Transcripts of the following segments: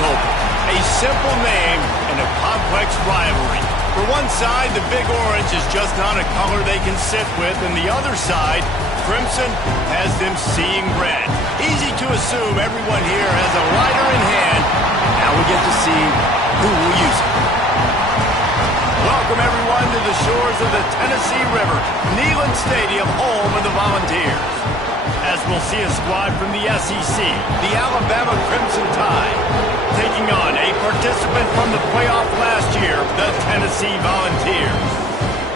October. A simple name and a complex rivalry. For one side, the Big Orange is just not a color they can sit with, and the other side, Crimson, has them seeing red. Easy to assume everyone here has a lighter in hand. Now we get to see who will use it. Welcome, everyone, to the shores of the Tennessee River, Neyland Stadium, home of the Volunteers. As we'll see a squad from the SEC, the Alabama Crimson Tide, taking on a participant from the playoff last year, the Tennessee Volunteers.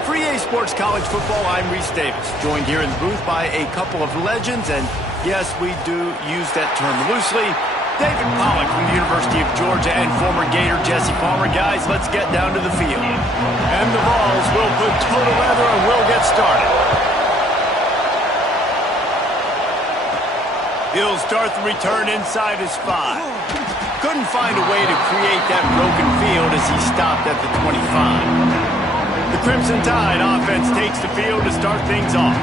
For EA Sports College Football, I'm Reese Davis, joined here in the booth by a couple of legends, and yes, we do use that term loosely. David Pollack from the University of Georgia and former Gator Jesse Palmer. Guys, let's get down to the field. And the Vols will put toe to leather and we'll get started. He'll start the return inside his 5. Couldn't find a way to create that broken field as he stopped at the 25. The Crimson Tide offense takes the field to start things off.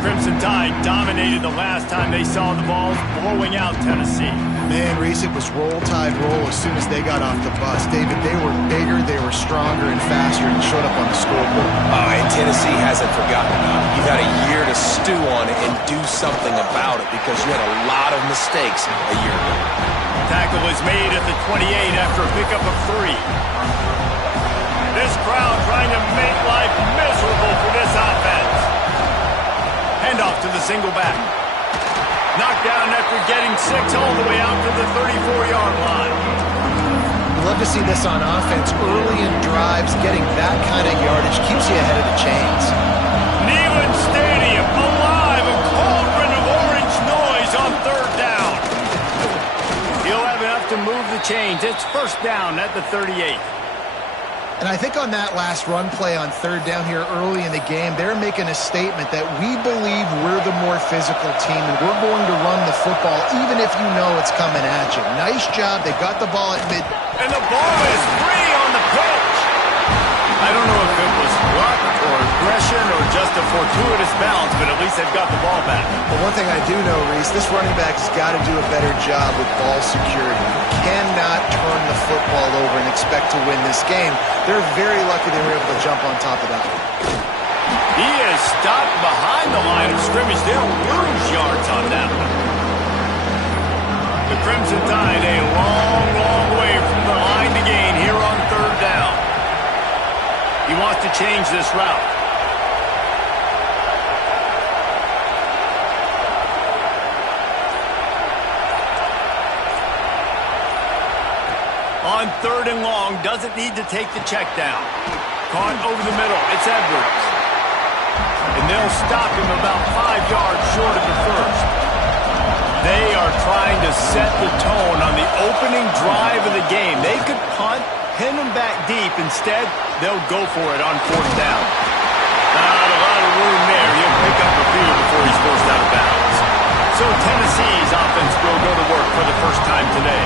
Crimson Tide dominated the last time they saw the Vols, blowing out Tennessee. Man, Reese, it was roll, tide, roll as soon as they got off the bus. David, they were bigger, they were stronger and faster and showed up on the scoreboard. Oh, and Tennessee hasn't forgotten about it. You've had a year to stew on it and do something about it because you had a lot of mistakes a year ago. Tackle is made at the 28 after a pickup of 3. This crowd trying to make life miserable for this offense. Handoff to the single back. Knocked down after getting 6 all the way out to the 34-yard line. We love to see this on offense early in drives. Getting that kind of yardage keeps you ahead of the chains. Neyland Stadium alive, a cauldron of orange noise on 3rd down. He'll have enough to move the chains. It's 1st down at the 38. And I think on that last run play on 3rd down here early in the game, they're making a statement that we believe we're the more physical team and we're going to run the football even if you know it's coming at you. Nice job. They got the ball at mid. And the ball is free on the pitch. I don't know if it was luck or aggression or just a fortuitous bounce, but at least they've got the ball back. Well, one thing I do know, Reese, this running back has got to do a better job with ball security. You cannot turn the football over and expect to win this game. They're very lucky they were able to jump on top of that. He is stopped behind the line of scrimmage. They'll lose yards on that one. The Crimson Tide a long, long way from the line to gain here on 3rd down. He wants to change this route. On 3rd and long, doesn't need to take the check down. Caught over the middle, it's Edwards. And they'll stop him about 5 yards short of the 1st. They are trying to set the tone on the opening drive of the game. They could punt, pin him back deep. Instead, they'll go for it on 4th down. Not a lot of room there. He'll pick up a few before he's forced out of bounds. So Tennessee's offense will go to work for the first time today.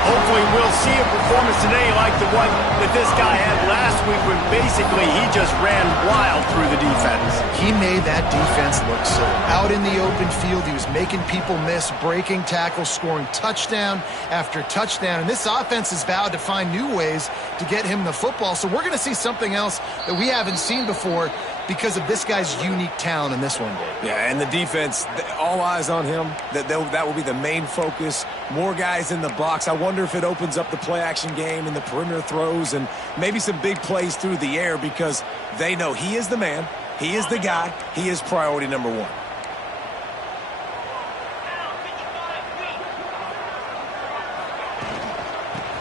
Hopefully we'll see a performance today like the one that this guy had last week when basically he just ran wild through the defense. He made that defense look silly. Out in the open field, he was making people miss, breaking tackles, scoring touchdown after touchdown. And this offense has vowed to find new ways to get him the football. So we're going to see something else that we haven't seen before because of this guy's unique talent in this one, Dave. Yeah, and the defense, all eyes on him. That will be the main focus. More guys in the box. I wonder if it opens up the play-action game and the perimeter throws and maybe some big plays through the air because they know he is the man, he is the guy, he is priority number 1.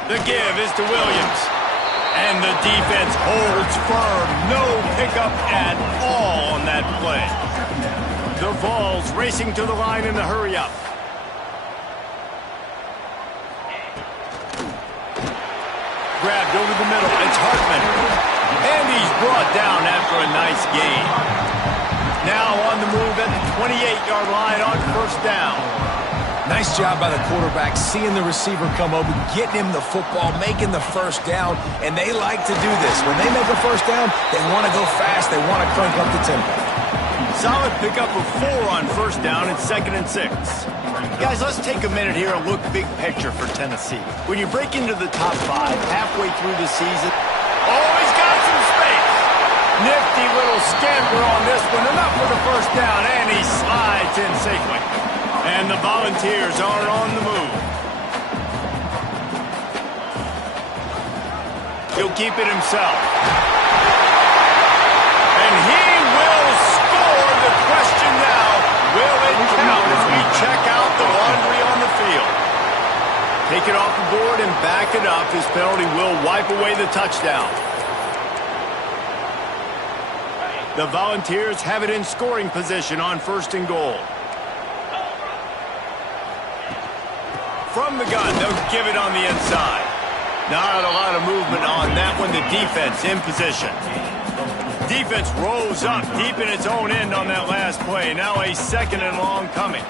The give is to Williams. And the defense holds firm. No pickup at all on that play. The Vols racing to the line in the hurry-up. Grabbed over the middle. It's Hartman. And he's brought down after a nice gain. Now on the move at the 28-yard line on 1st down. Nice job by the quarterback, seeing the receiver come over, getting him the football, making the 1st down, and they like to do this. When they make a 1st down, they want to go fast, they want to crank up the tempo. Solid pickup of 4 on 1st down and 2nd and 6. Guys, let's take a minute here and look big picture for Tennessee. When you break into the top 5 halfway through the season, oh, he's got some space. Nifty little scamper on this one, enough for the first down, and he slides in safely. And the Volunteers are on the move. He'll keep it himself. And he will score. The question now, will it count as we check out the laundry on the field? Take it off the board and back it up. This penalty will wipe away the touchdown. The Volunteers have it in scoring position on 1st and goal. From the gun, they'll give it on the inside. Not a lot of movement on that one. The defense in position. Defense rolls up deep in its own end on that last play. Now a 2nd and long coming.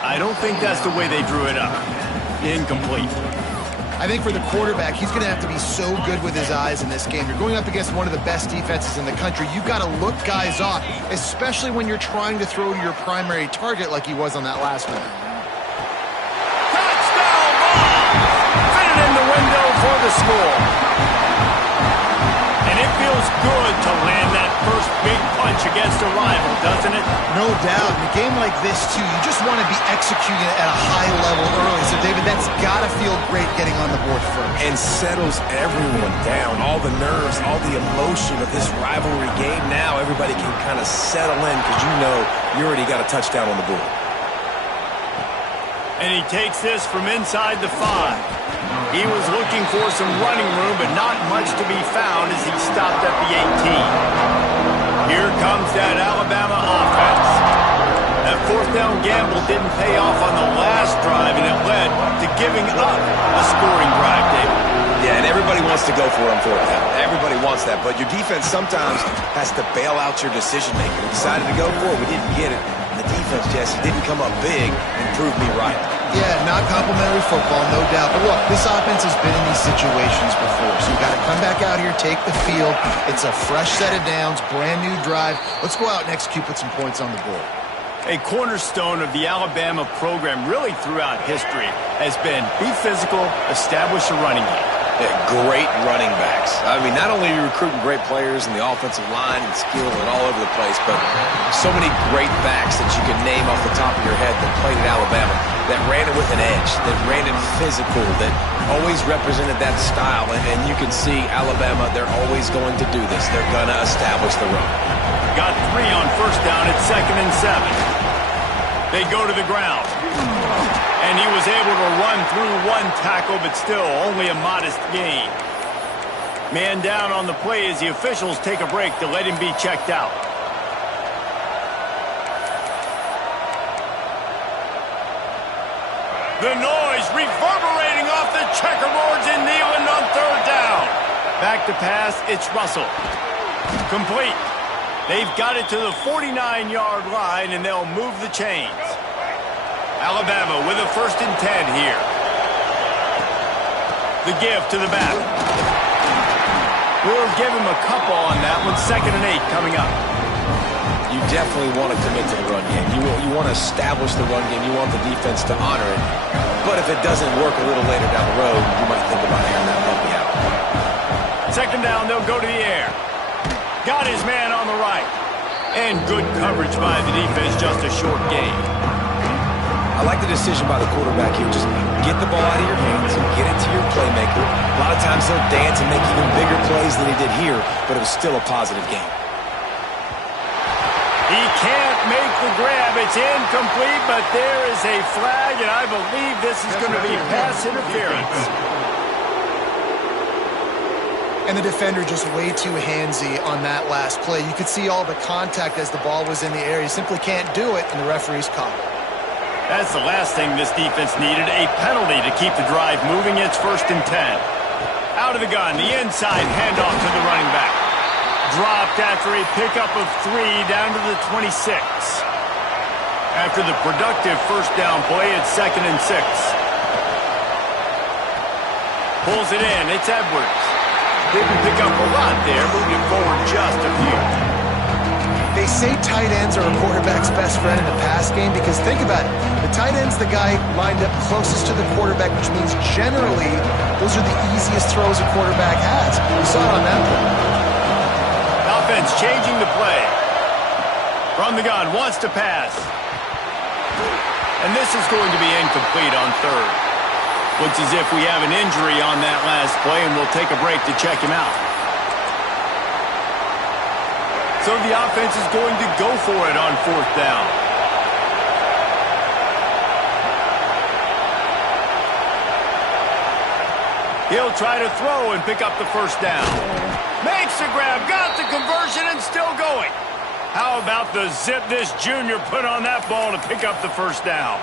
I don't think that's the way they drew it up. Incomplete. I think for the quarterback, he's going to have to be so good with his eyes in this game. You're going up against one of the best defenses in the country. You've got to look guys off, especially when you're trying to throw to your primary target like he was on that last one. Touchdown ball! Fit it in the window for the score. And it feels good to land that first big punch against a rival, doesn't it? No doubt. In a game like this, too, you just want to be executing it at a high level early. So, David, that's got to feel great getting on the board first. And settles everyone down. All the nerves, all the emotion of this rivalry game. Now everybody can kind of settle in because you know you already got a touchdown on the board. And he takes this from inside the 5. He was looking for some running room, but not much to be found as he stopped at the 18. Here comes that Alabama offense. That 4th down gamble didn't pay off on the last drive, and it led to giving up a scoring drive, David. Yeah, and everybody wants to go for it on 4th down. Everybody wants that, but your defense sometimes has to bail out your decision-making. We decided to go for it. We didn't get it. And the defense, Jesse, didn't come up big and prove me right. Yeah, not complimentary football, no doubt. But look, this offense has been in these situations before, so you've got to come back out here, take the field. It's a fresh set of downs, brand new drive. Let's go out and execute, put some points on the board. A cornerstone of the Alabama program really throughout history has been be physical, establish a running game. Yeah, great running backs. I mean, not only are you recruiting great players in the offensive line and skill and all over the place, but so many great backs that you can name off the top of your head that played at Alabama, that ran it with an edge, that ran it physical, that always represented that style. And you can see Alabama, they're always going to do this. They're going to establish the run. Got 3 on 1st down at 2nd and 7. They go to the ground. And he was able to run through 1 tackle, but still only a modest gain. Man down on the play as the officials take a break to let him be checked out. The noise reverberating off the checkerboards in Neyland on 3rd down. Back to pass, it's Russell. Complete. They've got it to the 49-yard line, and they'll move the chains. Alabama with a 1st and 10 here. The give to the back. We'll give him a couple on that one. 2nd and 8 coming up. You definitely want to commit to the run game. You want to establish the run game. You want the defense to honor it. But if it doesn't work a little later down the road, you might think about airing that puppy out. 2nd down, they'll go to the air. Got his man on the right. And good coverage by the defense, just a short gain. I like the decision by the quarterback here. Just get the ball out of your hands and get it to your playmaker. A lot of times he'll dance and make even bigger plays than he did here, but it was still a positive game. He can't make the grab. It's incomplete, but there is a flag, and I believe this is going to be pass interference. And the defender just way too handsy on that last play. You could see all the contact as the ball was in the air. He simply can't do it, and the referee's caught it. That's the last thing this defense needed, a penalty to keep the drive moving. It's 1st and 10. Out of the gun, the inside handoff to the running back. Dropped after a pickup of 3 down to the 26. After the productive 1st down play, it's 2nd and 6. Pulls it in, it's Edwards. Didn't pick up a lot there, moving forward just a few. They say tight ends are a quarterback's best friend in the pass game because think about it. The tight end's the guy lined up closest to the quarterback, which means generally those are the easiest throws a quarterback has. We saw it on that play. Offense changing the play. From the gun, wants to pass. And this is going to be incomplete on third. Looks as if we have an injury on that last play, and we'll take a break to check him out. So the offense is going to go for it on fourth down. He'll try to throw and pick up the first down. Makes the grab, got the conversion, and still going. How about the zip this junior put on that ball to pick up the first down?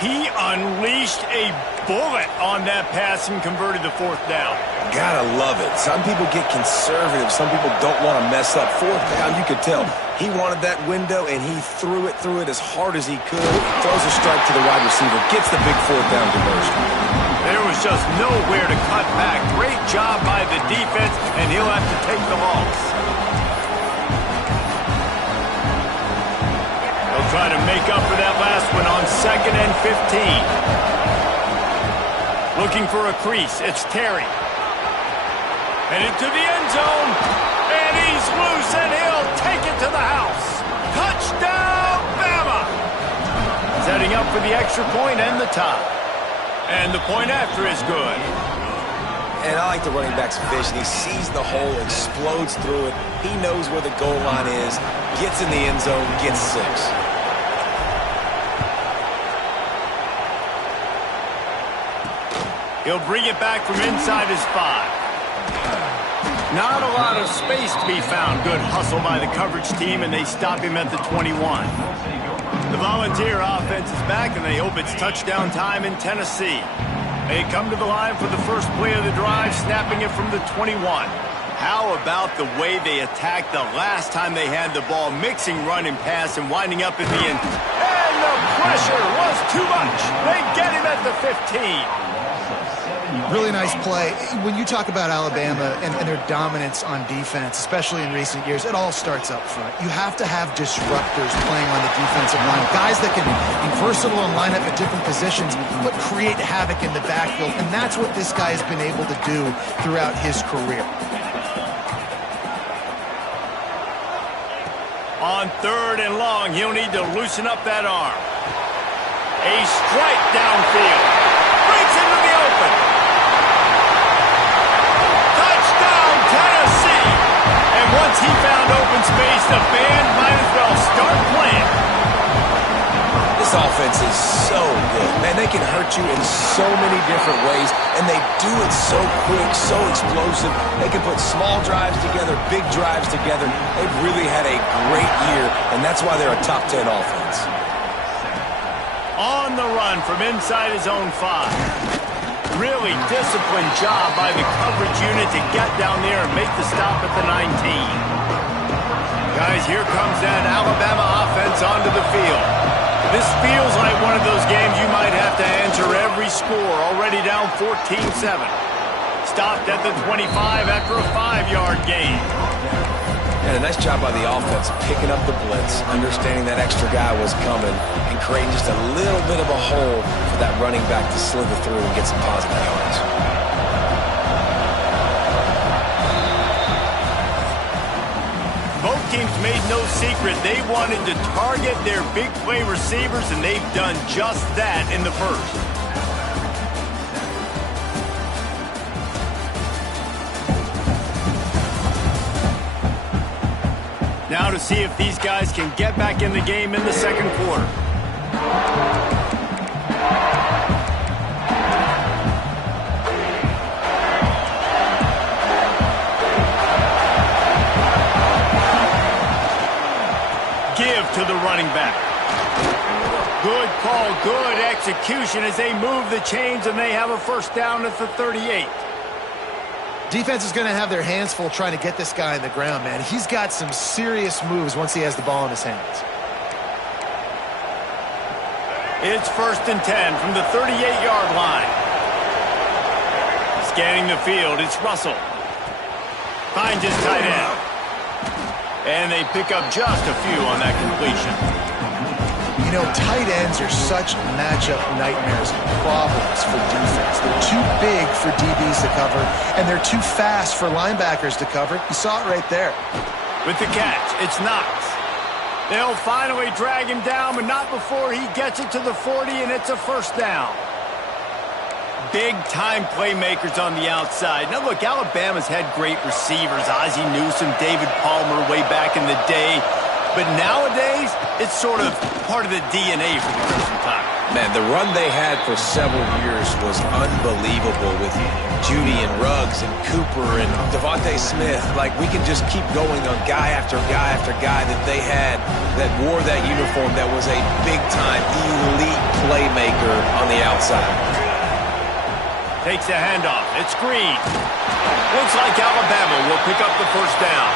He unleashed a bullet on that pass and converted the fourth down. Gotta love it. Some people get conservative. Some people don't want to mess up. Fourth down, you could tell. He wanted that window, and he threw it as hard as he could. Throws a strike to the wide receiver. Gets the big fourth down conversion. There was just nowhere to cut back. Great job by the defense, and he'll have to take the loss. They'll try to make up for that last one on 2nd and 15. Looking for a crease. It's Terry. Headed to the end zone. And he's loose, and he'll take it to the house. Touchdown, Bama! Setting up for the extra point and the tie. And the point after is good. And I like the running back's vision. He sees the hole, explodes through it. He knows where the goal line is, gets in the end zone, gets 6. He'll bring it back from inside his 5. Not a lot of space to be found. Good hustle by the coverage team, and they stop him at the 21. The Volunteer offense is back, and they hope it's touchdown time in Tennessee. They come to the line for the first play of the drive, snapping it from the 21. How about the way they attacked the last time they had the ball, mixing run and pass and winding up in the end. And the pressure was too much. They get him at the 15. Really nice play. When you talk about Alabama and their dominance on defense, especially in recent years, it all starts up front. You have to have disruptors playing on the defensive line, guys that can be versatile and line up at different positions, but create havoc in the backfield, and that's what this guy has been able to do throughout his career. On 3rd and long, he'll need to loosen up that arm. A strike downfield. Breaks into the open. Touchdown, Tennessee! And once he found open space, the band might as well start playing. This offense is so good. Man, they can hurt you in so many different ways, and they do it so quick, so explosive. They can put small drives together, big drives together. They've really had a great year, and that's why they're a top 10 offense. On the run from inside his own 5. Really disciplined job by the coverage unit to get down there and make the stop at the 19. Guys, here comes that Alabama offense onto the field. This feels like one of those games you might have to answer every score, already down 14-7. Stopped at the 25 after a 5-yard gain. And a nice job by the offense picking up the blitz, understanding that extra guy was coming, and creating just a little bit of a hole for that running back to slither through and get some positive yards. Both teams made no secret they wanted to target their big play receivers, and they've done just that in the first. Now to see if these guys can get back in the game in the second quarter. Give to the running back. Good call, good execution as they move the chains, and they have a first down at the 38. Defense is going to have their hands full trying to get this guy on the ground, man. He's got some serious moves once he has the ball in his hands. It's 1st and 10 from the 38-yard line. Scanning the field, it's Russell. Finds his tight end. And they pick up just a few on that completion. You know, tight ends are such matchup nightmares and problems for defense. They're too big for DBs to cover, and they're too fast for linebackers to cover. You saw it right there. With the catch, it's Knox. They'll finally drag him down, but not before he gets it to the 40, and it's a first down. Big-time playmakers on the outside. Now, look, Alabama's had great receivers, Ozzie Newsome, David Palmer way back in the day. But nowadays, it's sort of part of the DNA for the Crimson Tide. Man, the run they had for several years was unbelievable with Judy and Ruggs and Cooper and Devontae Smith. Like, we can just keep going on guy after guy after guy that they had that wore that uniform that was a big-time elite playmaker on the outside. Takes a handoff. It's Green. Looks like Alabama will pick up the first down.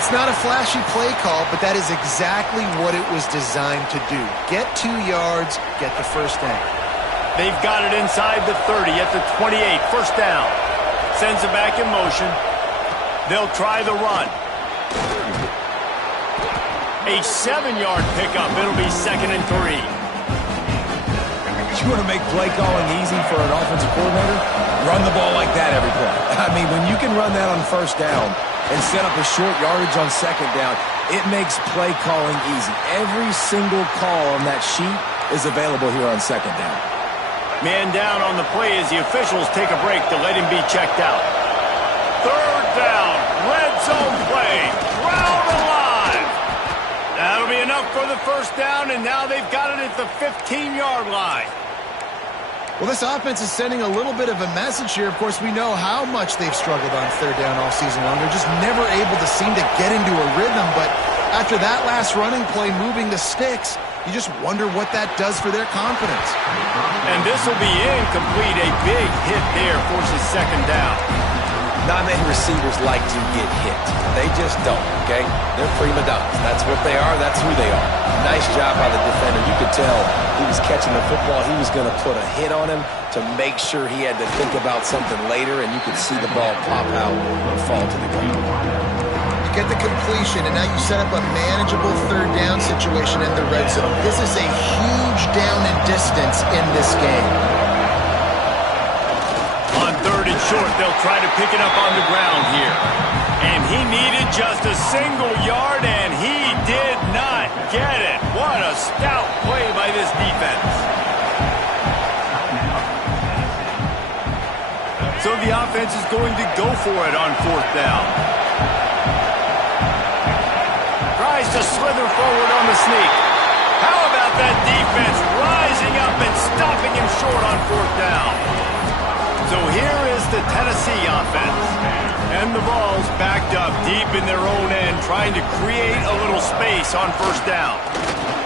It's not a flashy play call, but that is exactly what it was designed to do. Get 2 yards, get the first down. They've got it inside the 30 at the 28. First down. Sends it back in motion. They'll try the run. A 7-yard pickup. It'll be 2nd and 3. You want to make play calling easy for an offensive coordinator? Run the ball like that every play. I mean, when you can run that on first down and set up a short yardage on second down, it makes play calling easy. Every single call on that sheet is available here on second down. Man down on the play as the officials take a break to let him be checked out. Third down, red zone play, crowd alive. That'll be enough for the first down, and now they've got it at the 15-yard line. Well, this offense is sending a little bit of a message here. Of course, we know how much they've struggled on third down all season long. They're just never able to seem to get into a rhythm. But after that last running play moving the sticks, you just wonder what that does for their confidence. And this will be incomplete. A big hit there forces second down. Not many receivers like to get hit. They just don't, okay? They're prima donnas. That's what they are. That's who they are. Nice job by the defender. You could tell he was catching the football. He was going to put a hit on him to make sure he had to think about something later, and you could see the ball pop out and fall to the ground. You get the completion, and now you set up a manageable third down situation in the red zone. This is a huge down in distance in this game. On third and short, they'll try to pick it up on the ground here. And he needed just a single yard, and he did not get it. What a stout play by this defense. So the offense is going to go for it on fourth down. Tries to slither forward on the sneak. How about that defense rising up and stopping him short on fourth down? So here is the Tennessee offense. And the ball's backed up deep in their own end, trying to create a little space on first down.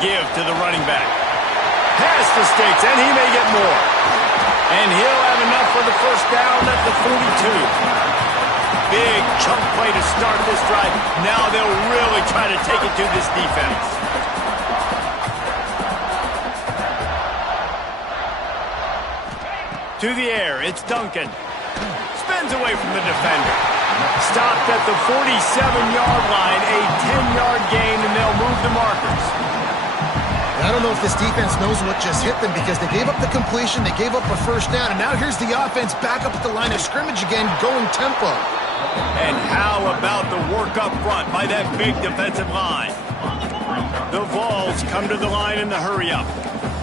Give to the running back. Pass the sticks, and he may get more. And he'll have enough for the first down at the 42. Big chunk play to start this drive. Now they'll really try to take it to this defense. To the air, it's Duncan. Spins away from the defender. Stopped at the 47-yard line, a 10-yard gain, and they'll move the markers. I don't know if this defense knows what just hit them because they gave up the completion, they gave up a first down, and now here's the offense back up at the line of scrimmage again, going tempo. And how about the work up front by that big defensive line? The Vols come to the line in the hurry-up.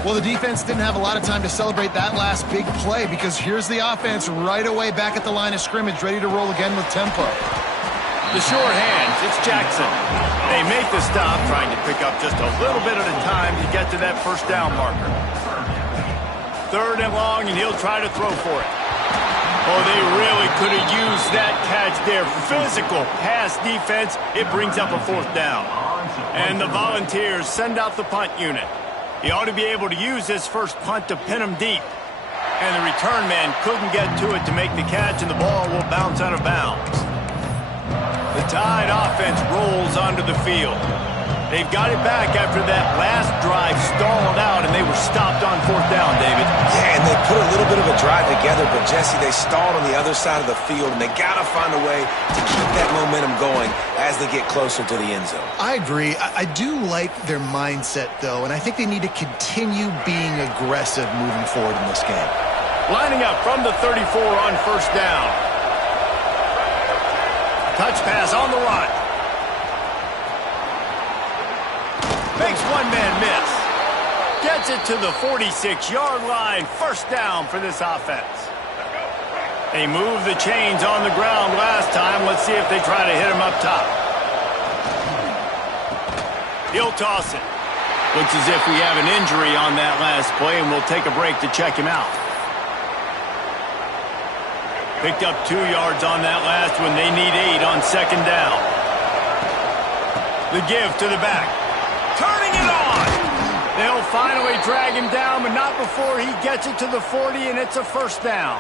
Well, the defense didn't have a lot of time to celebrate that last big play because here's the offense right away back at the line of scrimmage, ready to roll again with tempo. The short hands, it's Jackson. They make the stop, trying to pick up just a little bit at a time to get to that first down marker. Third and long, and he'll try to throw for it. Oh, they really could have used that catch there. Physical pass defense, it brings up a fourth down. And the Volunteers send out the punt unit. He ought to be able to use his first punt to pin him deep. And the return man couldn't get to it to make the catch, and the ball will bounce out of bounds. The Tide offense rolls onto the field. They've got it back after that last drive stalled out, and they were stopped on fourth down, David. Yeah, and they put a little bit of a drive together, but Jesse, they stalled on the other side of the field, and they got to find a way to keep that momentum going as they get closer to the end zone. I agree. I do like their mindset, though, and I think they need to continue being aggressive moving forward in this game. Lining up from the 34 on first down. Touch pass on the run. Makes one man miss. Gets it to the 46-yard line. First down for this offense. They moved the chains on the ground last time. Let's see if they try to hit him up top. He'll toss it. Looks as if we have an injury on that last play, and we'll take a break to check him out. Picked up 2 yards on that last one. They need 8 on second down. The give to the back. Turning it on. They'll finally drag him down, but not before he gets it to the 40, and it's a first down.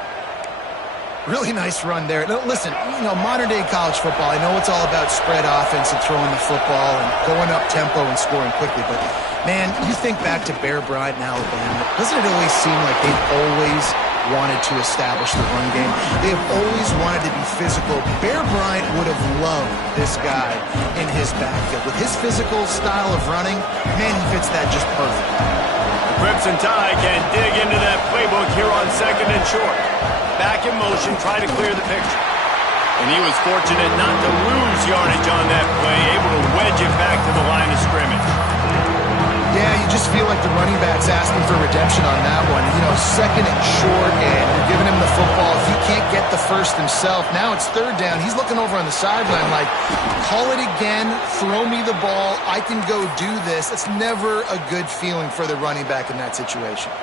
Really nice run there. Now, listen, modern-day college football, I know it's all about spread offense and throwing the football and going up tempo and scoring quickly, but, man, you think back to Bear Bryant in Alabama, doesn't it always seem like they've always wanted to establish the run game? They have always wanted to be physical. Bear Bryant would have loved this guy in his backfield. With his physical style of running, man, he fits that just perfect. The Crimson Tide can dig into that playbook here on second and short. Back in motion, try to clear the picture. And he was fortunate not to lose yardage on that play, able to wedge it back to the line of scrimmage. Yeah, you just feel like the running back's asking for redemption on that one. Second and short, and you're giving him the football. If he can't get the first himself, now it's third down. He's looking over on the sideline like, call it again, throw me the ball, I can go do this. It's never a good feeling for the running back in that situation.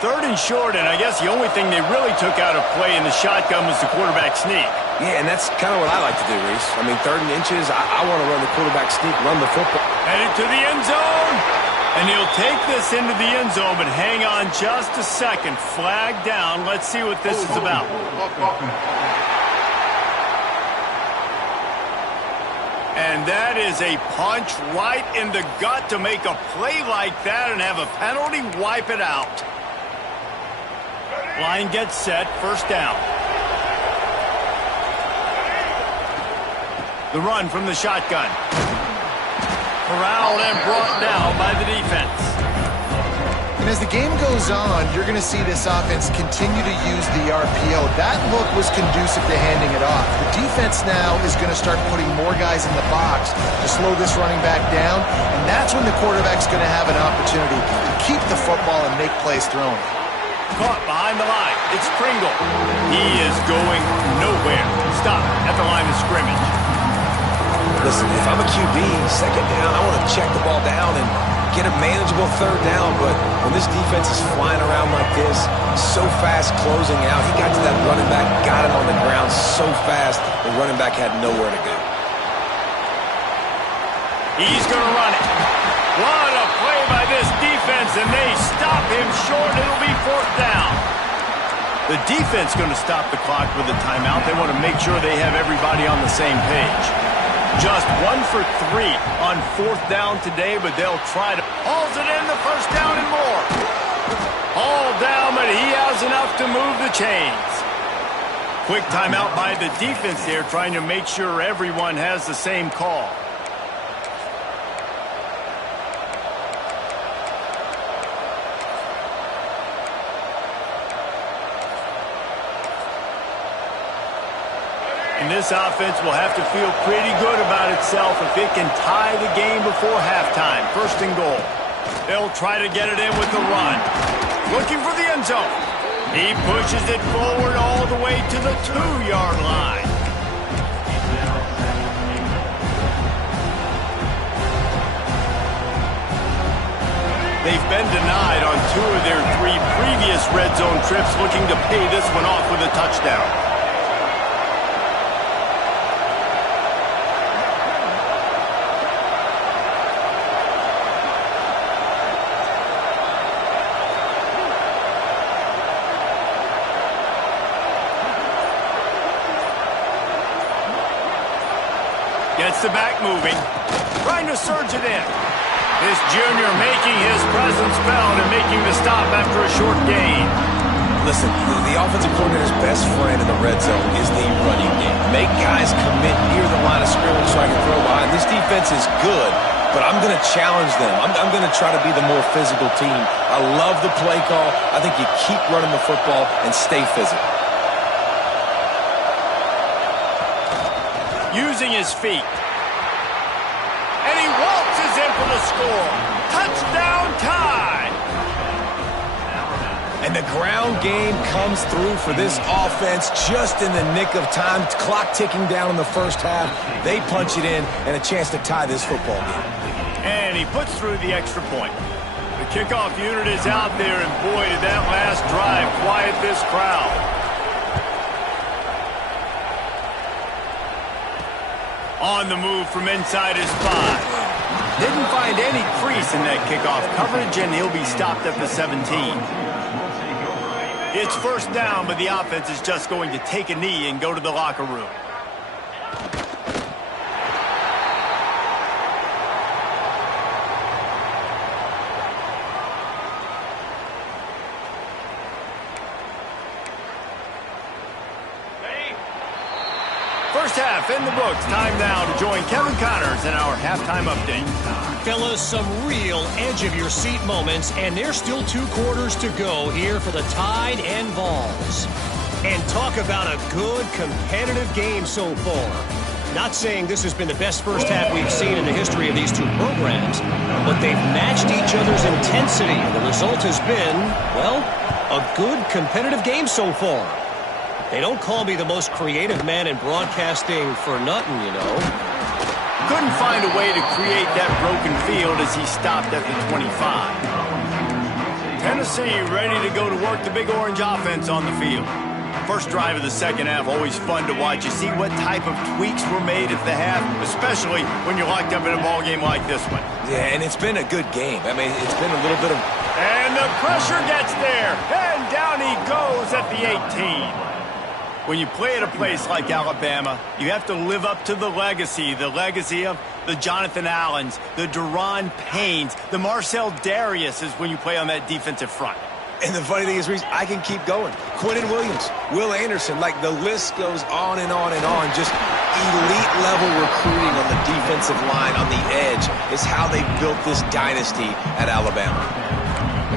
Third and short, and I guess the only thing they really took out of play in the shotgun was the quarterback sneak. Yeah, and that's kind of what I like to do, Reese. I mean, 3rd and inches, I want to run the quarterback sneak, run the football. Headed to the end zone. And he'll take this into the end zone, but hang on just a second. Flag down. Let's see what this is about. And that is a punch right in the gut to make a play like that and have a penalty wipe it out. Line gets set. First down. The run from the shotgun. Corralled and brought down by the defense. And as the game goes on, you're going to see this offense continue to use the RPO. That look was conducive to handing it off. The defense now is going to start putting more guys in the box to slow this running back down, and that's when the quarterback's going to have an opportunity to keep the football and make plays throwing. Caught behind the line. It's Pringle. He is going nowhere. Stop at the line of scrimmage. Listen, if I'm a QB, second down, I want to check the ball down and get a manageable third down, but when this defense is flying around like this, so fast closing out, he got to that running back, got him on the ground so fast, the running back had nowhere to go. He's going to run it. What a play by this defense, and they stop him short. It'll be fourth down. The defense going to stop the clock with a timeout. They want to make sure they have everybody on the same page. Just 1 for 3 on fourth down today, but they'll try to hauls it in the first down and more. All down, but he has enough to move the chains. Quick timeout by the defense there, trying to make sure everyone has the same call. And this offense will have to feel pretty good about itself if it can tie the game before halftime. First and goal. They'll try to get it in with the run. Looking for the end zone. He pushes it forward all the way to the 2-yard line. They've been denied on 2 of their 3 previous red zone trips, looking to pay this one off with a touchdown. Gets the back moving, trying to surge it in. This junior making his presence felt and making the stop after a short gain. Listen, the offensive coordinator's best friend in the red zone is the running game. Make guys commit near the line of scrimmage so I can throw behind. This defense is good, but I'm going to challenge them. I'm going to try to be the more physical team. I love the play call. I think you keep running the football and stay physical. Using his feet. And he waltzes in for the score. Touchdown tie. And the ground game comes through for this offense just in the nick of time. Clock ticking down in the first half. They punch it in and a chance to tie this football game. And he puts through the extra point. The kickoff unit is out there, and boy, did that last drive quiet this crowd. On the move from inside his 5. Didn't find any crease in that kickoff coverage, and he'll be stopped at the 17. It's first down, but the offense is just going to take a knee and go to the locker room. First half in the books. Time now to join Kevin Connors in our halftime update. Fellas, some real edge-of-your-seat moments, and there's still 2 quarters to go here for the Tide and Vols. And talk about a good, competitive game so far. Not saying this has been the best first half we've seen in the history of these 2 programs, but they've matched each other's intensity, and the result has been, well, a good, competitive game so far. They don't call me the most creative man in broadcasting for nothing, you know. Couldn't find a way to create that broken field as he stopped at the 25. Tennessee ready to go to work the Big Orange offense on the field. First drive of the second half, always fun to watch. You see what type of tweaks were made at the half, especially when you're locked up in a ball game like this one. Yeah, and it's been a good game. I mean, it's been a little bit of... And the pressure gets there, and down he goes at the 18. When you play at a place like Alabama, you have to live up to the legacy of the Jonathan Allens, the Deron Paynes, the Marcel Dariuses when you play on that defensive front. And the funny thing is, Reese, I can keep going. Quinnen Williams, Will Anderson, like the list goes on and on and on. Just elite level recruiting on the defensive line, on the edge, is how they built this dynasty at Alabama.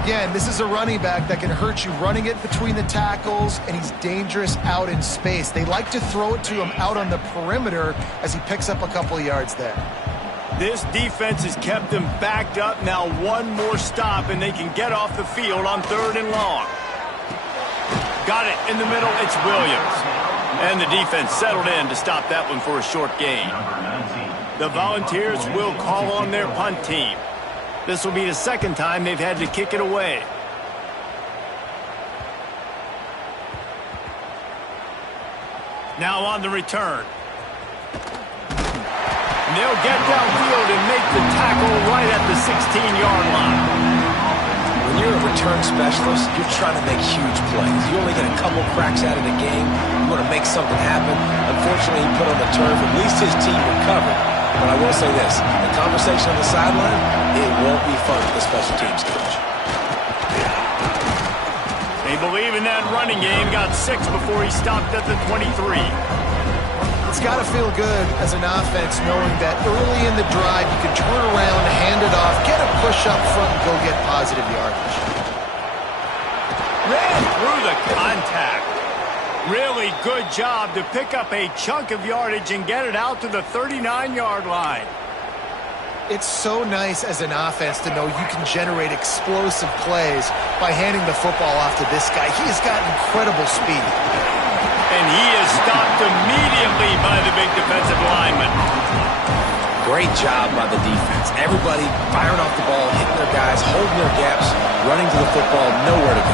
Again, this is a running back that can hurt you running it between the tackles, and he's dangerous out in space. They like to throw it to him out on the perimeter as he picks up a couple of yards there. This defense has kept them backed up. Now one more stop, and they can get off the field on 3rd and long. Got it in the middle. It's Williams. And the defense settled in to stop that one for a short gain. The Volunteers will call on their punt team. This will be the second time they've had to kick it away. Now on the return. And they'll get downfield and make the tackle right at the 16-yard line. When you're a return specialist, you're trying to make huge plays. You only get a couple cracks out of the game. You want to make something happen. Unfortunately, he put on the turf. At least his team recovered. But I will say this, the conversation on the sideline, it won't be fun for the special teams coach. They believe in that running game, got 6 before he stopped at the 23. It's got to feel good as an offense knowing that early in the drive you can turn around, hand it off, get a push up front, and go get positive yardage. Ran through the contact. Really good job to pick up a chunk of yardage and get it out to the 39-yard line. It's so nice as an offense to know you can generate explosive plays by handing the football off to this guy. He has got incredible speed. And he is stopped immediately by the big defensive lineman. Great job by the defense. Everybody firing off the ball, hitting their guys, holding their gaps, running to the football, nowhere to go.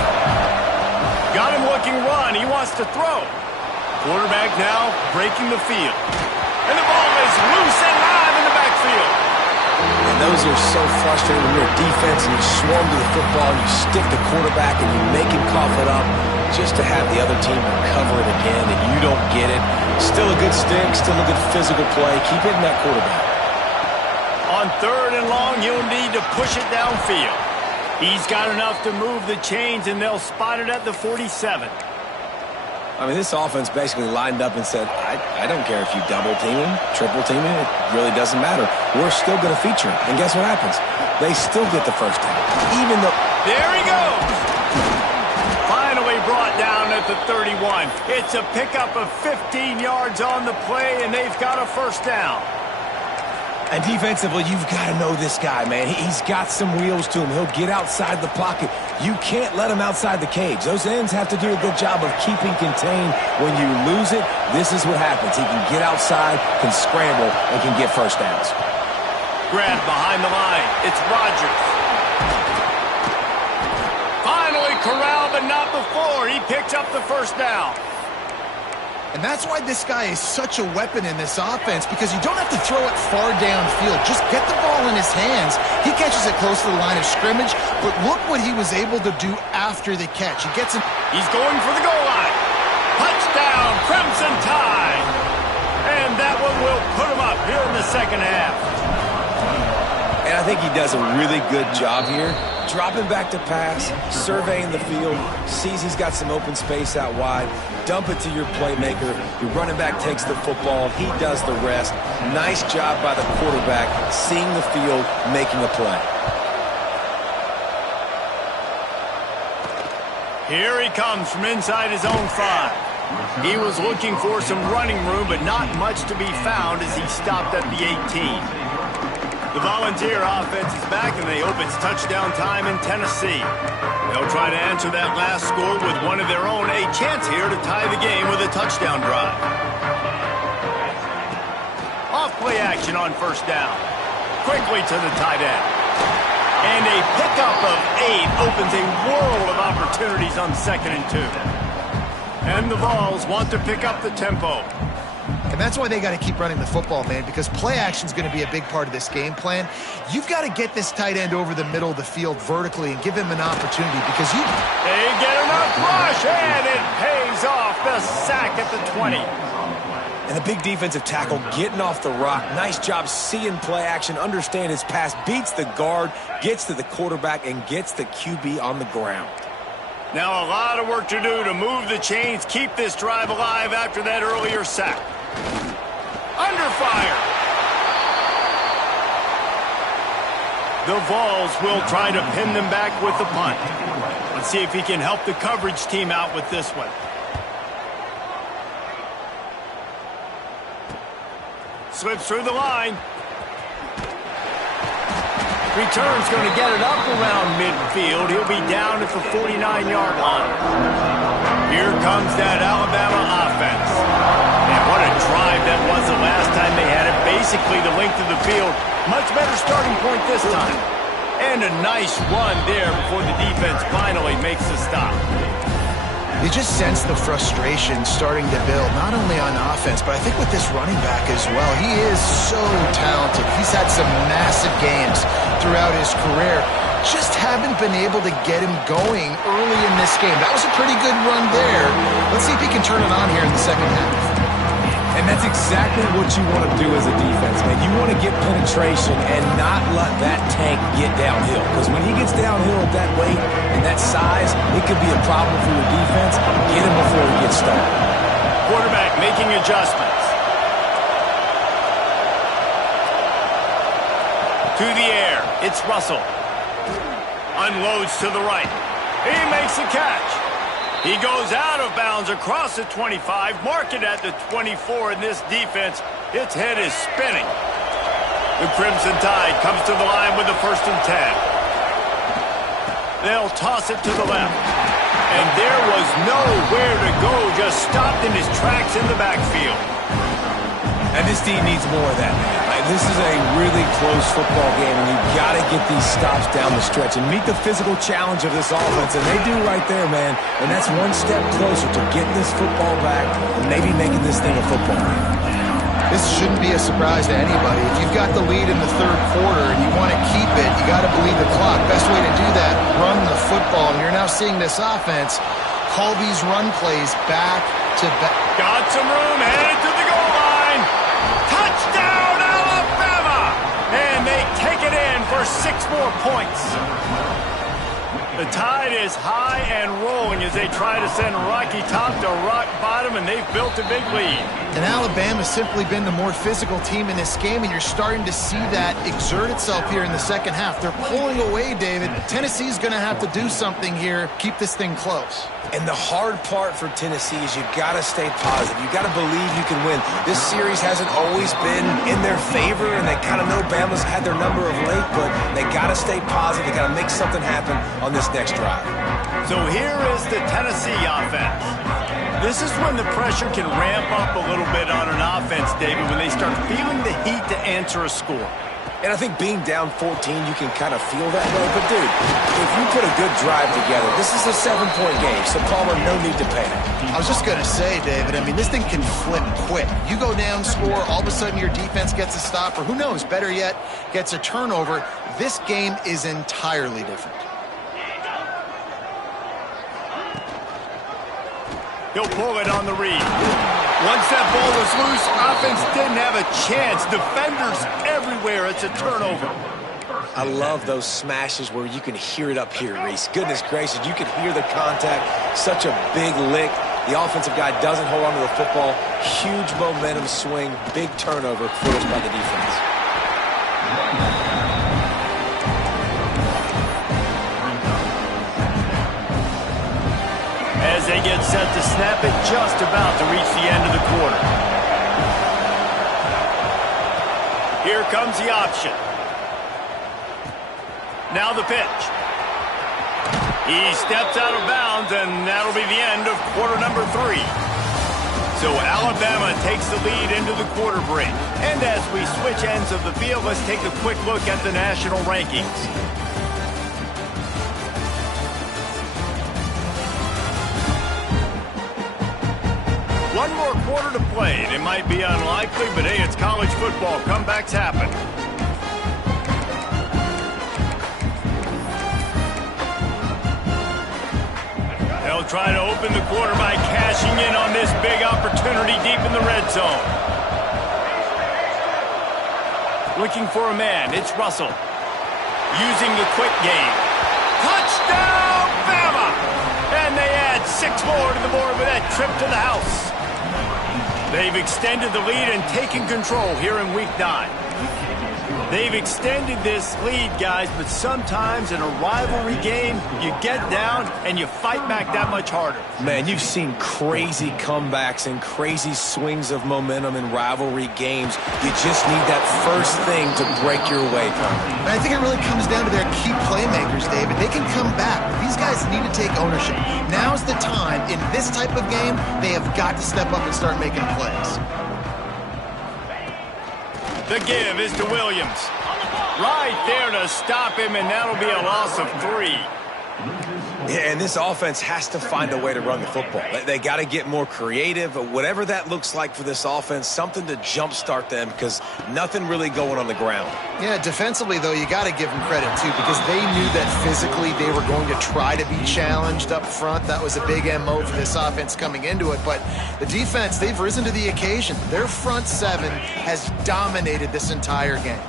Got him looking run. He wants to throw. Quarterback now breaking the field. And the ball is loose and live in the backfield. And those are so frustrating when you're a defense and you swarm to the football, you stick the quarterback and you make him cough it up just to have the other team recover it again and you don't get it. Still a good stick, still a good physical play. Keep hitting that quarterback. On 3rd and long, you'll need to push it downfield. He's got enough to move the chains, and they'll spot it at the 47. I mean, this offense basically lined up and said, I don't care if you double team him, triple team him, it really doesn't matter. We're still going to feature him. And guess what happens? They still get the first down, even though... There he goes! Finally brought down at the 31. It's a pickup of 15 yards on the play, and they've got a first down. And defensively, you've got to know this guy, man. He's got some wheels to him. He'll get outside the pocket. You can't let him outside the cage. Those ends have to do a good job of keeping contained. When you lose it, this is what happens. He can get outside, can scramble, and can get first downs. Grab behind the line. It's Rodgers. Finally corralled, but not before. He picks up the first down. And that's why this guy is such a weapon in this offense, because you don't have to throw it far downfield. Just get the ball in his hands. He catches it close to the line of scrimmage, but look what he was able to do after the catch. He gets it. He's going for the goal line. Touchdown, Crimson Tide. And that one will put him up here in the second half. And I think he does a really good job here. Dropping back to pass, surveying the field, sees he's got some open space out wide, dump it to your playmaker, your running back takes the football, he does the rest. Nice job by the quarterback, seeing the field, making a play. Here he comes from inside his own 5. He was looking for some running room, but not much to be found as he stopped at the 18. The Volunteer offense is back, and they hope it's touchdown time in Tennessee. They'll try to answer that last score with one of their own, a chance here to tie the game with a touchdown drive. Off play action on first down. Quickly to the tight end. And a pickup of 8 opens a world of opportunities on 2nd and 2. And the Vols want to pick up the tempo. And that's why they got to keep running the football, man, because play action is going to be a big part of this game plan. You've got to get this tight end over the middle of the field vertically and give him an opportunity, because you... They get enough rush, and it pays off. The sack at the 20. And a big defensive tackle getting off the rock. Nice job seeing play action, understand his pass, beats the guard, gets to the quarterback, and gets the QB on the ground. Now a lot of work to do to move the chains, keep this drive alive after that earlier sack. Under fire. The Vols will try to pin them back with the punt. Let's see if he can help the coverage team out with this one. Slips through the line. Return's going to get it up around midfield. He'll be down at the 49-yard line. Here comes that Alabama offense. And what a drive that was the last time they had it. Basically the length of the field. Much better starting point this time. And a nice run there before the defense finally makes the stop. You just sense the frustration starting to build, not only on offense, but I think with this running back as well. He is so talented. He's had some massive games throughout his career. Just haven't been able to get him going early in this game. That was a pretty good run there. Let's see if he can turn it on here in the second half. And that's exactly what you want to do as a defense, man. You want to get penetration and not let that tank get downhill. Because when he gets downhill at that weight and that size, it could be a problem for your defense. Get him before he gets started. Quarterback making adjustments. To the air, it's Russell. Unloads to the right. He makes the catch. He goes out of bounds across the 25, mark it at the 24, and this defense, its head is spinning. The Crimson Tide comes to the line with the 1st and 10. They'll toss it to the left. And there was nowhere to go, just stopped in his tracks in the backfield. And this team needs more of that, man. This is a really close football game, and you've got to get these stops down the stretch and meet the physical challenge of this offense, and they do right there, man. And that's one step closer to getting this football back and maybe making this thing a football game. This shouldn't be a surprise to anybody. If you've got the lead in the 3rd quarter and you want to keep it, you got to bleed the clock. Best way to do that, run the football. And you're now seeing this offense call these run plays back to back. Got some room, headed to the goal line. Touchdown, Alabama! And they take it in for 6 more points. The tide is high and rolling as they try to send Rocky Top to rock bottom, and they've built a big lead. And Alabama's simply been the more physical team in this game, and you're starting to see that exert itself here in the second half. They're pulling away, David. Tennessee's going to have to do something here, keep this thing close. And the hard part for Tennessee is you got to stay positive. You got to believe you can win. This series hasn't always been in their favor, and they kind of know Bama's had their number of late, but they got to stay positive. They got to make something happen on this next drive. So here is the Tennessee offense. This is when the pressure can ramp up a little bit on an offense, David, when they start feeling the heat to answer a score. And I think being down 14, you can kind of feel that way. But, dude, if you put a good drive together, this is a 7-point game, so Palmer, no need to panic. I was just going to say, David, I mean, this thing can flip quick. You go down, score, all of a sudden your defense gets a stop, or who knows, better yet, gets a turnover. This game is entirely different. He'll pull it on the read. Once that ball was loose, offense didn't have a chance. Defenders everywhere. It's a turnover. I love those smashes where you can hear it up here, Reese. Goodness gracious, you can hear the contact. Such a big lick. The offensive guy doesn't hold on to the football. Huge momentum swing. Big turnover forced by the defense. As they get set to snap it, just about to reach the end of the quarter. Here comes the option. Now the pitch. He steps out of bounds, and that'll be the end of quarter number 3. So Alabama takes the lead into the quarter break. And as we switch ends of the field, let's take a quick look at the national rankings. One more quarter to play, and it might be unlikely, but hey, it's college football. Comebacks happen. They'll try to open the quarter by cashing in on this big opportunity deep in the red zone. Looking for a man, it's Russell. Using the quick game. Touchdown, Bama! And they add 6 more to the board with that trip to the house. They've extended the lead and taken control here in Week 9. They've extended this lead, guys, but sometimes in a rivalry game, you get down and you fight back that much harder. Man, you've seen crazy comebacks and crazy swings of momentum in rivalry games. You just need that first thing to break your way, Palmer. And I think it really comes down to their key playmakers, David. They can come back, but these guys need to take ownership. Now's the time. In this type of game, they have got to step up and start making plays. The give is to Williams. Right there to stop him, and that'll be a loss of 3. Yeah, and this offense has to find a way to run the football. They got to get more creative. Whatever that looks like for this offense, something to jumpstart them because nothing really going on the ground. Yeah, defensively, though, you got to give them credit, too, because they knew that physically they were going to try to be challenged up front. That was a big MO for this offense coming into it. But the defense, they've risen to the occasion. Their front 7 has dominated this entire game.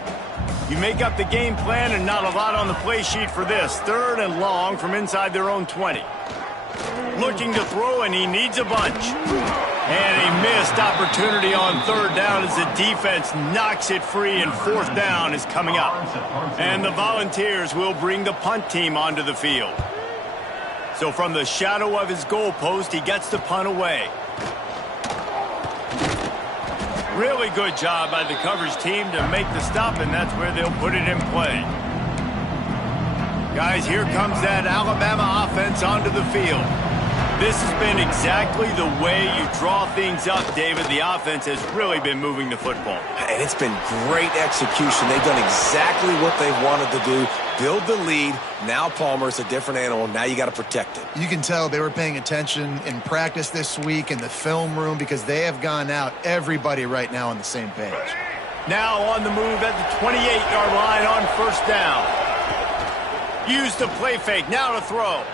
You make up the game plan and not a lot on the play sheet for this. 3rd and long from inside their own 20. Looking to throw, and he needs a bunch. And a missed opportunity on 3rd down as the defense knocks it free, and 4th down is coming up. And the Volunteers will bring the punt team onto the field. So from the shadow of his goalpost, he gets the punt away. Really good job by the coverage team to make the stop, and that's where they'll put it in play. Guys, here comes that Alabama offense onto the field. This has been exactly the way you draw things up, David. The offense has really been moving the football. And it's been great execution. They've done exactly what they wanted to do. Build the lead. Now Palmer's a different animal. Now you got to protect it. You can tell they were paying attention in practice this week in the film room because they have gone out, everybody right now on the same page. Now on the move at the 28-yard line on 1st down. Use the play fake. Now to throw.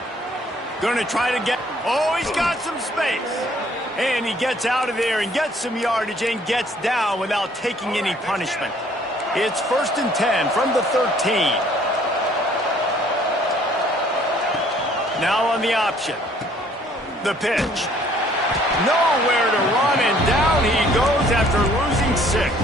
Going to try to get... Oh, he's got some space. And he gets out of there and gets some yardage and gets down without taking any punishment. It's 1st and 10 from the 13. Now on the option. The pitch. Nowhere to run, and down he goes after losing 6.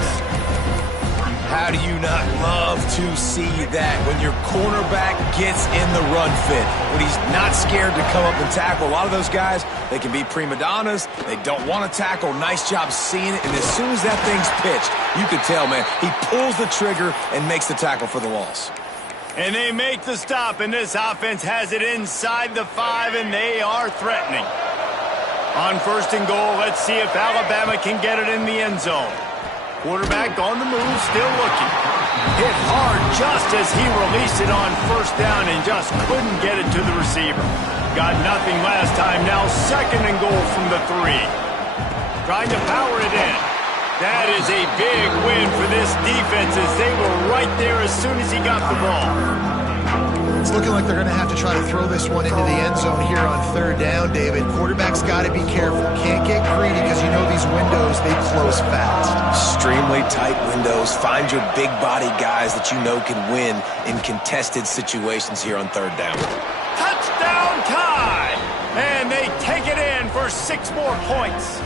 How do you not love to see that when your cornerback gets in the run fit, when he's not scared to come up and tackle? A lot of those guys, they can be prima donnas. They don't want to tackle. Nice job seeing it. And as soon as that thing's pitched, you can tell, man, he pulls the trigger and makes the tackle for the loss. And they make the stop, and this offense has it inside the 5, and they are threatening. On 1st and goal, let's see if Alabama can get it in the end zone. Quarterback on the move, still looking. Hit hard just as he released it on 1st down and just couldn't get it to the receiver. Got nothing last time, now 2nd and goal from the 3. Trying to power it in. That is a big win for this defense as they were right there as soon as he got the ball. It's looking like they're going to have to try to throw this one into the end zone here on 3rd down, David. Quarterback's got to be careful. Can't get greedy because you know these windows, they close fast. Extremely tight windows. Find your big body guys that you know can win in contested situations here on 3rd down. Touchdown tie! And they take it in for 6 more points.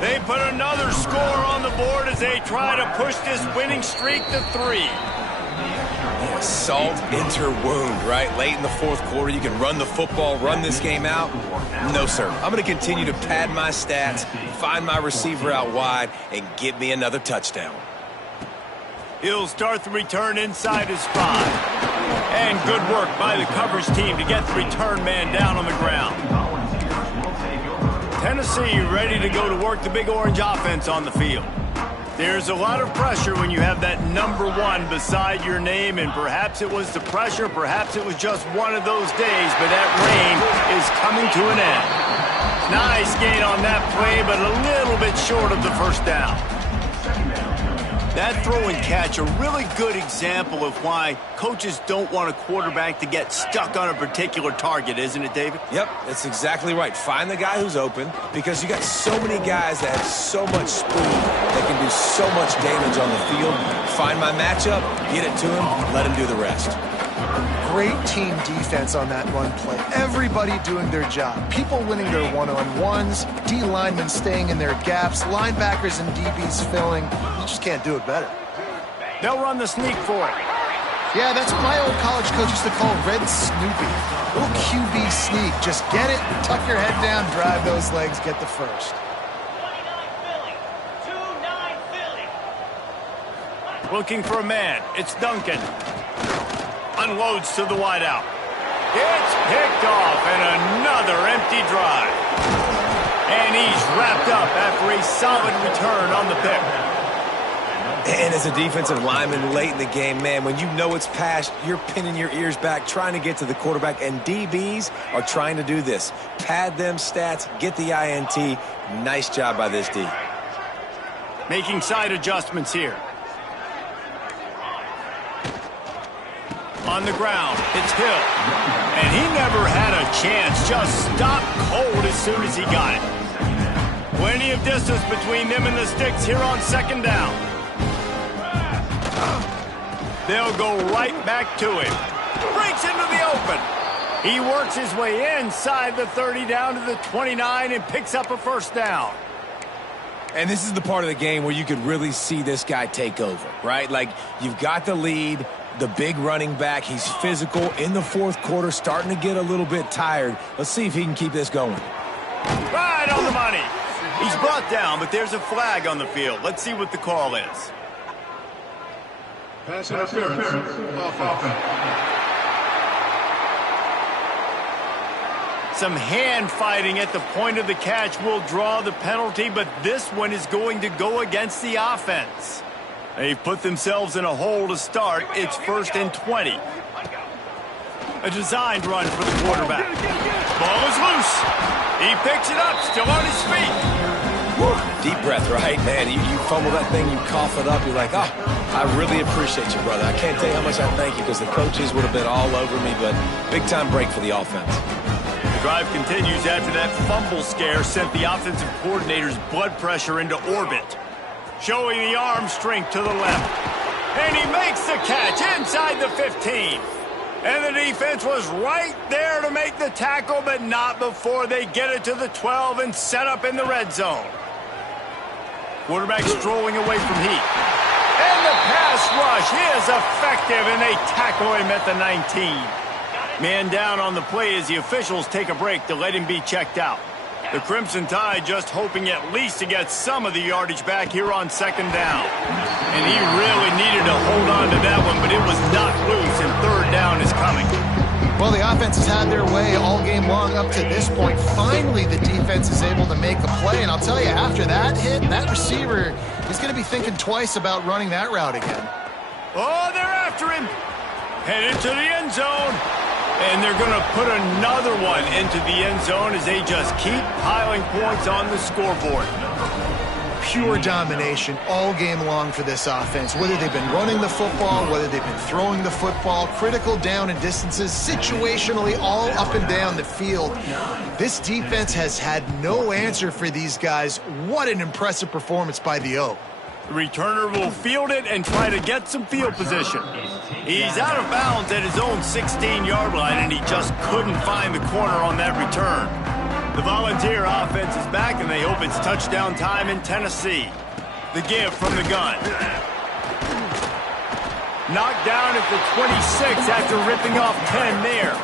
They put another score on the board as they try to push this winning streak to 3. Salt enter wound, right? Late in the 4th quarter, you can run the football, run this game out. No, sir. I'm going to continue to pad my stats, find my receiver out wide, and get me another touchdown. He'll start the return inside his 5. And good work by the coverage team to get the return man down on the ground. Tennessee ready to go to work the Big Orange offense on the field. There's a lot of pressure when you have that number 1 beside your name, and perhaps it was the pressure, perhaps it was just one of those days, but that rain is coming to an end. Nice gain on that play, but a little bit short of the 1st down. That throw and catch, a really good example of why coaches don't want a quarterback to get stuck on a particular target, isn't it, David? Yep, that's exactly right. Find the guy who's open, because you got so many guys that have so much speed that can do so much damage on the field. Find my matchup, get it to him, let him do the rest. Great team defense on that run play. Everybody doing their job. People winning their one-on-ones, D linemen staying in their gaps, linebackers and DBs filling. You just can't do it better. They'll run the sneak for it. Yeah, that's what my old college coach used to call Red Snoopy. Little QB sneak. Just get it, tuck your head down, drive those legs, get the first. 29 Philly. Looking for a man. It's Duncan. Unloads to the wideout. It's picked off, and another empty drive. And he's wrapped up after a solid return on the pick. And as a defensive lineman late in the game, man, when you know it's past, you're pinning your ears back, trying to get to the quarterback, and DBs are trying to do this. Pad them stats, get the INT. Nice job by this D. Making side adjustments here. On the ground, it's Hill. And he never had a chance, just stopped cold as soon as he got it. Plenty of distance between them and the sticks here on 2nd down. They'll go right back to him. Breaks into the open. He works his way inside the 30 down to the 29 and picks up a 1st down. And this is the part of the game where you could really see this guy take over, right? Like, you've got the lead, the big running back. He's physical in the 4th quarter, starting to get a little bit tired. Let's see if he can keep this going. Right on the money. He's brought down, but there's a flag on the field. Let's see what the call is. Pass interference. Offense. Some hand fighting at the point of the catch will draw the penalty, but this one is going to go against the offense. They've put themselves in a hole to start. It's 1st and 20. A designed run for the quarterback. Ball is loose. He picks it up, still on his feet. Woo. Deep breath, right? Man, you fumble that thing, you cough it up, you're like, oh, I really appreciate you, brother. I can't tell you how much I thank you, because the coaches would have been all over me, but big-time break for the offense. The drive continues after that fumble scare sent the offensive coordinator's blood pressure into orbit. Showing the arm strength to the left. And he makes the catch inside the 15. And the defense was right there to make the tackle, but not before they get it to the 12 and set up in the red zone. Quarterback strolling away from heat. And the pass rush is effective, and they tackle him at the 19. Man down on the play as the officials take a break to let him be checked out. The Crimson Tide just hoping at least to get some of the yardage back here on second down. And he really needed to hold on to that one, but it was knocked loose, and third down is coming. Well, the offense has had their way all game long up to this point. Finally, the defense is able to make a play, and I'll tell you, after that hit, that receiver is going to be thinking twice about running that route again. Oh, they're after him. Headed to the end zone. And they're going to put another one into the end zone as they just keep piling points on the scoreboard. Pure domination all game long for this offense. Whether they've been running the football, whether they've been throwing the football, critical down and distances, situationally all up and down the field. This defense has had no answer for these guys. What an impressive performance by the O. The returner will field it and try to get some field position. He's out of bounds at his own 16-yard line, and he just couldn't find the corner on that return. The Volunteer offense is back, and they hope it's touchdown time in Tennessee. The give from the gun. Knocked down at the 26 after ripping off 10 there.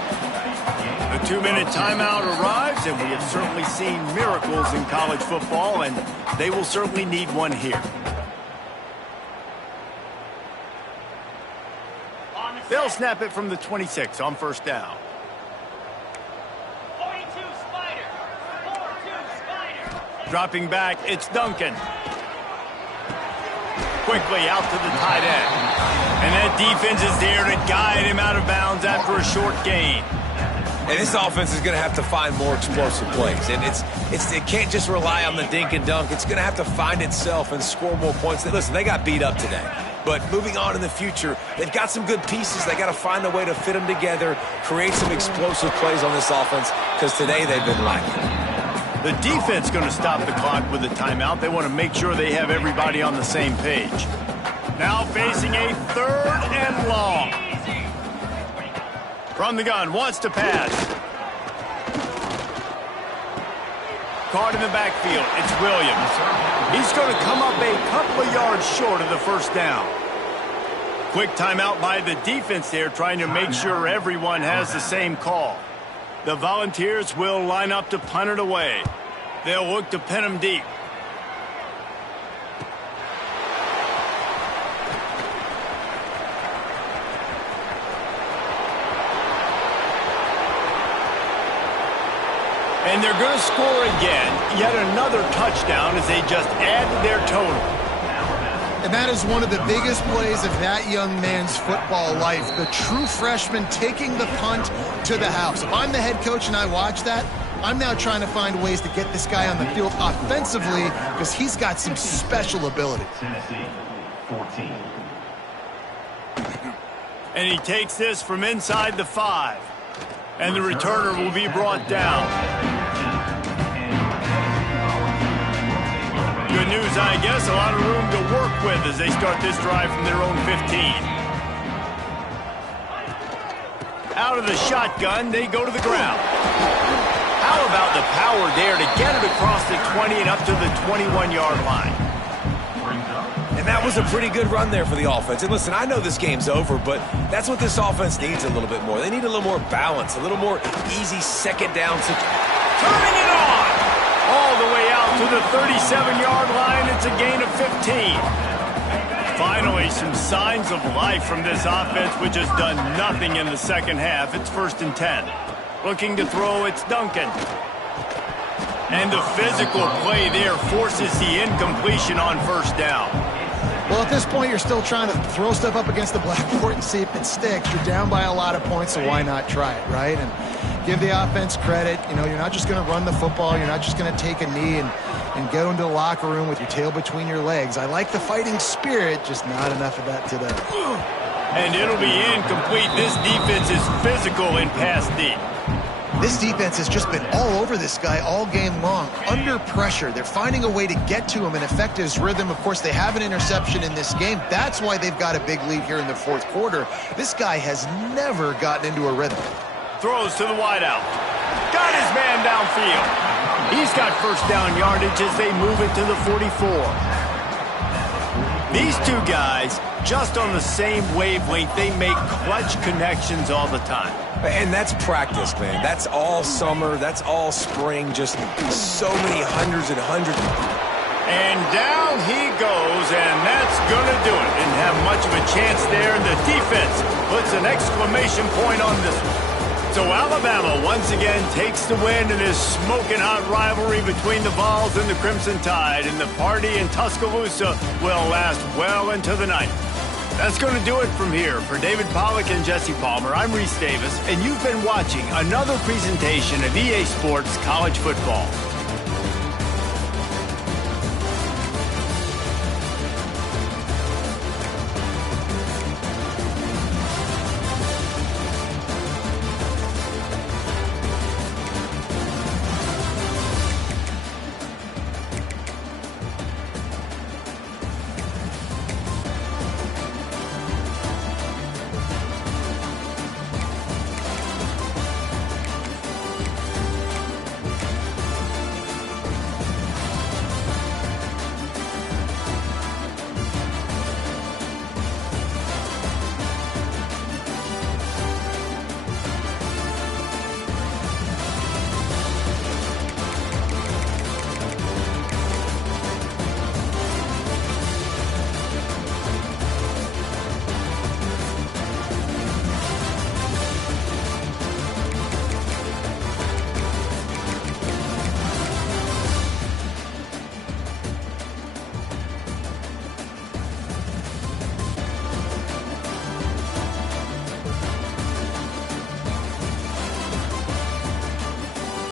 The 2-minute timeout arrives, and we have certainly seen miracles in college football, and they will certainly need one here. They'll snap it from the 26 on first down. 42 Spider. 42 Spider. Dropping back, it's Duncan. Quickly out to the tight end. And that defense is there to guide him out of bounds after a short gain. And this offense is going to have to find more explosive plays. And it can't just rely on the dink and dunk. It's going to have to find itself and score more points. Listen, they got beat up today. But moving on in the future, they've got some good pieces. They got to find a way to fit them together, create some explosive plays on this offense, because today they've been lacking. The defense going to stop the clock with a timeout. They want to make sure they have everybody on the same page. Now facing a third and long. From the gun, wants to pass. Caught in the backfield, it's Williams. He's going to come up a couple of yards short of the first down. Quick timeout by the defense there, trying to make sure everyone has the same call. The Volunteers will line up to punt it away. They'll look to pin him deep. And they're going to score again, yet another touchdown as they just add to their total. And that is one of the biggest plays of that young man's football life. The true freshman taking the punt to the house. If I'm the head coach and I watch that, I'm now trying to find ways to get this guy on the field offensively because he's got some special ability. Tennessee, 14. And he takes this from inside the 5. And the returner will be brought down. Good news, I guess. A lot of room to work with as they start this drive from their own 15. Out of the shotgun, they go to the ground. How about the power there to get it across the 20 and up to the 21-yard line? And that was a pretty good run there for the offense. And listen, I know this game's over, but that's what this offense needs a little bit more. They need a little more balance, a little more easy second down. Turning it on! All the way out to the 37-yard line. It's a gain of 15. Finally, some signs of life from this offense, which has done nothing in the second half. It's 1st and 10. Looking to throw, it's Duncan. And the physical play there forces the incompletion on first down. Well, at this point, you're still trying to throw stuff up against the blackboard and see if it sticks. You're down by a lot of points, so why not try it, right? And give the offense credit. You know, you're not just going to run the football. You're not just going to take a knee and go into the locker room with your tail between your legs. I like the fighting spirit, just not enough of that today. And it'll be incomplete. This defense is physical in pass deep. This defense has just been all over this guy all game long. Under pressure, they're finding a way to get to him and affect his rhythm. Of course, they have an interception in this game. That's why they've got a big lead here in the fourth quarter. This guy has never gotten into a rhythm. Throws to the wideout. Got his man downfield. He's got first down yardage as they move it to the 44. These two guys, just on the same wavelength, they make clutch connections all the time. And that's practice, man. That's all summer. That's all spring. Just so many hundreds and hundreds. And down he goes, and that's going to do it. Didn't have much of a chance there, and the defense puts an exclamation point on this one. So Alabama once again takes the win in this smoking hot rivalry between the Vols and the Crimson Tide, and the party in Tuscaloosa will last well into the night. That's going to do it from here. For David Pollack and Jesse Palmer, I'm Reese Davis, and you've been watching another presentation of EA Sports College Football.